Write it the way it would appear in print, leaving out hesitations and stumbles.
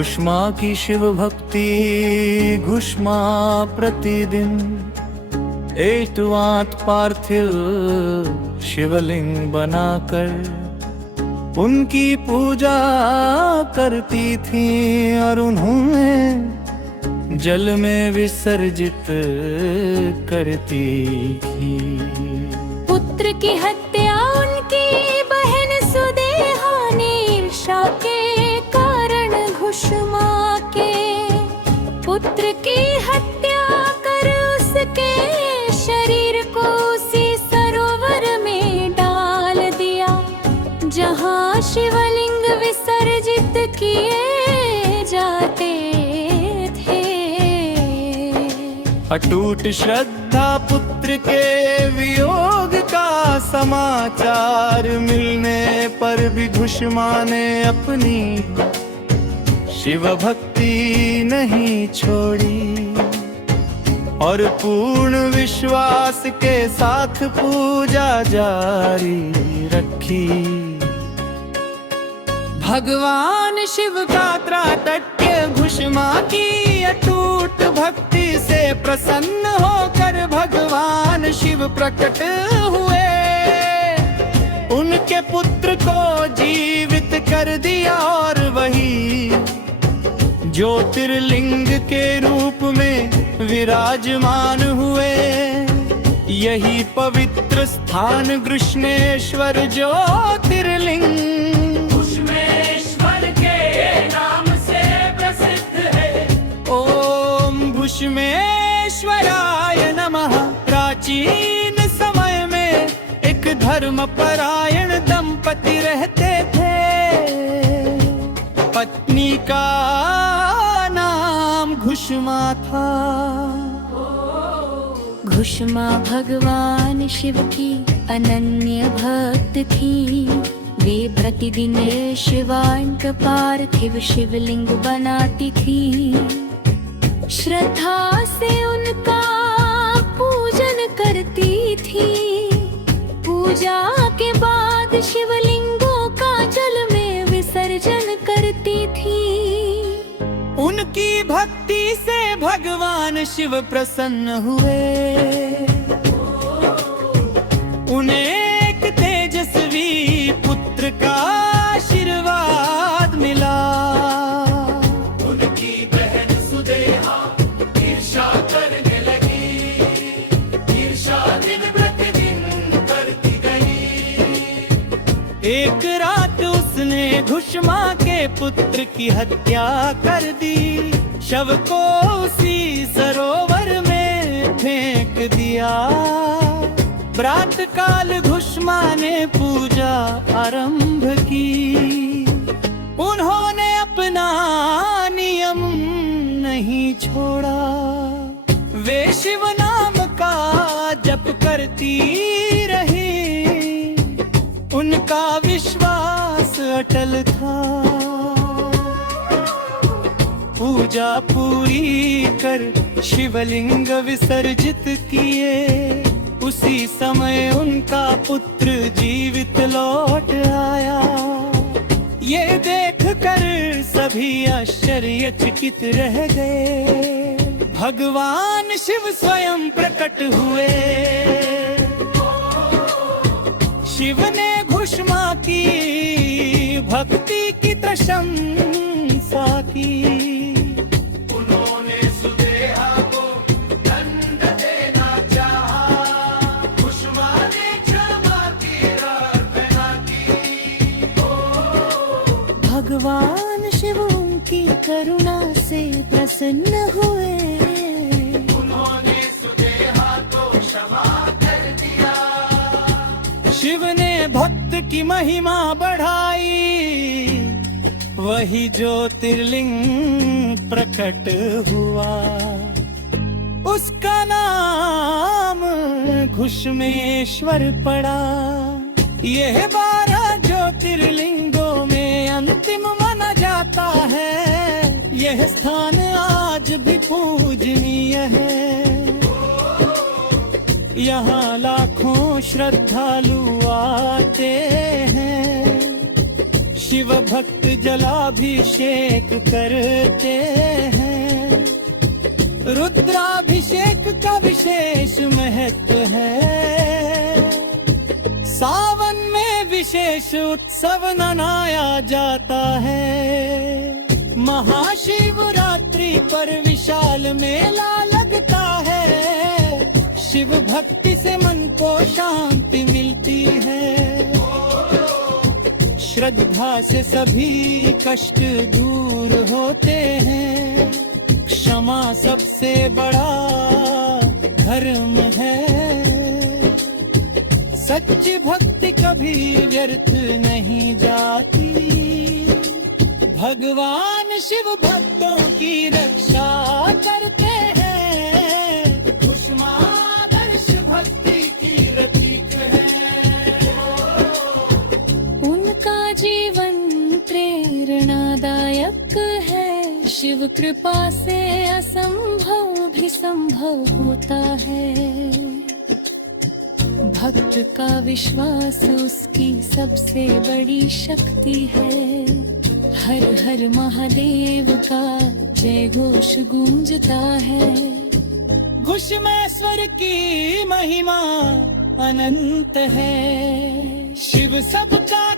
घुष्मा की शिव भक्ति घुष्मा प्रतिदिन 8वां पार्थिव शिवलिंग बनाकर उनकी पूजा करती थी और उन्होंने जल में विसर्जित करती थी। पुत्र की हत्या उनकी बहन सुदेहा ने ईर्ष्या के कारण घुष्मा के पुत्र की हत्या कर उसके शरीर को उसी सरोवर में डाल दिया जहाँ शिवलिंग विसर्जित किए जाते थे। अटूट श्रद्धा पुत्र के वियोग का समाचार मिलने पर भी घुष्मा ने अपनी शिव भक्ति नहीं छोड़ी और पूर्ण विश्वास के साथ पूजा जारी रखी। भगवान शिव का त्राटक्य घुष्मा की अटूट भक्ति से प्रसन्न होकर भगवान शिव प्रकट हुए। उनके पुत्र को जीवित कर दिया और वही ज्योतिर्लिंग के रूप में विराजमान हुए। यही पवित्र स्थान घृष्णेश्वर ज्योतिर्लिंग घुष्मेश्वर के नाम से प्रसिद्ध है। ओम घुष्मेश्वराय नमः। प्राचीन समय में एक धर्मपरायण दंपति रहते थे। पत्नी का नाम घुष्मा था। घुष्मा भगवान शिव की अनन्य भक्त थी। वे प्रतिदिन शिवांक पार्थिव शिवलिंग बनाती थी। श्रद्धा से उनका पूजन करती थी। पूजा के बाद शिवलिंगों का जल में विसर्जन करती थी। उनकी भक्ति से भगवान शिव प्रसन्न हुए। उन्हें एक तेजस्वी पुत्र का आशीर्वाद मिला। उनकी बहन सुदेहा ईर्ष्या करने लगी। ईर्ष्या दिन प्रतिदिन करती गई। एक रात उसने घुष्मा के पुत्र की हत्या कर दी। शव को उसी सरोवर में फेंक दिया। प्रातः काल घुष्मा ने पूजा आरंभ की। उन्होंने अपना नियम नहीं छोड़ा। वे शिव नाम का जप करती रही। उनका विश्वास अटल था। पूजा पूरी कर शिवलिंग विसर्जित किए। उसी समय उनका पुत्र जीवित लौट आया। ये देखकर सभी आश्चर्यचकित रह गए। भगवान शिव स्वयं प्रकट हुए। शिव ने घुष्मा की भक्ति की प्रशंसा की। उन्होंने सुदेहा को दंड देना चाहा। घुष्मा ने क्षमा की प्रार्थना की। भगवान शिव उनकी करुणा से प्रसन्न हुए। उन्होंने सुदेहा को क्षमा कर दिया। शिव ने भक्त की महिमा बढ़ाई। वही ज्योतिर्लिंग प्रकट हुआ। उसका नाम घुष्मेश्वर पड़ा। यह 12 ज्योतिर्लिंगों में अंतिम माना जाता है। यह स्थान आज भी पूजनीय है। यहाँ लाखों श्रद्धालु आते हैं। शिव भक्त जलाभिषेक करते हैं। रुद्राभिषेक का विशेष महत्व है। सावन में विशेष उत्सव मनाया जाता है। महाशिवरात्रि पर विशाल मेला लगता है। शिव भक्ति से मन को शांति मिलती है। श्रद्धा से सभी कष्ट दूर होते हैं। क्षमा सबसे बड़ा धर्म है। सच्ची भक्ति कभी व्यर्थ नहीं जाती। भगवान शिव भक्तों की रक्षा करते हैं। कुसुमादर्श भक्ति की प्रतीक है। उनका जीवन प्रेरणादायक है। शिव कृपा से असंभव भी संभव होता है। भक्त का विश्वास उसकी सबसे बड़ी शक्ति है। हर हर महादेव का जय घोष गूंजता है। घुश्मेश्वर की महिमा अनंत है। शिव सबका